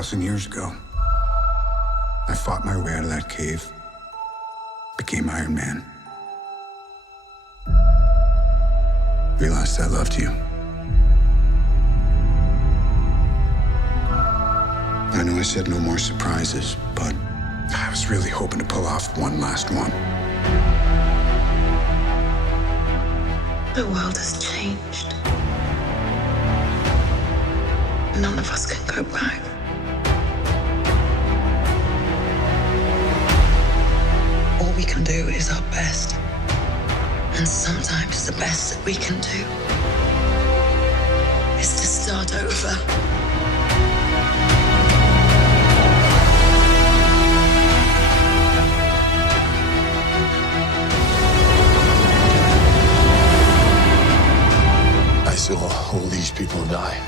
2,000 years ago. I fought my way out of that cave, became Iron Man. Realized I loved you. I know I said no more surprises, but I was really hoping to pull off one last one. The world has changed. None of us can go back. All we can do is our best. And sometimes the best that we can do is to start over. I saw all these people die.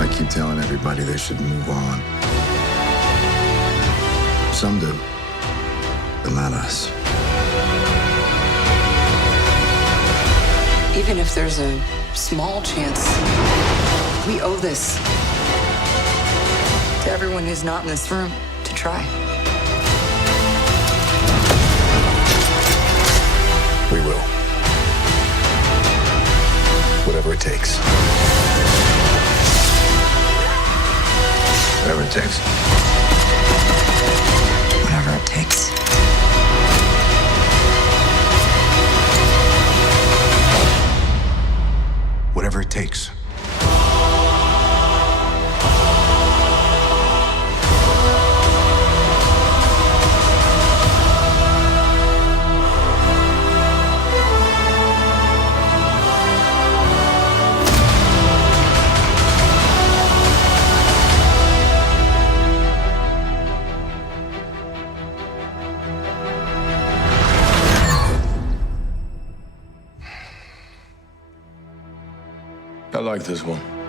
I keep telling everybody they should move on. Some do, but not us. Even if there's a small chance, we owe this to everyone who's not in this room to try. We will. Whatever it takes. Whatever it takes. Whatever it takes. Whatever it takes. I like this one.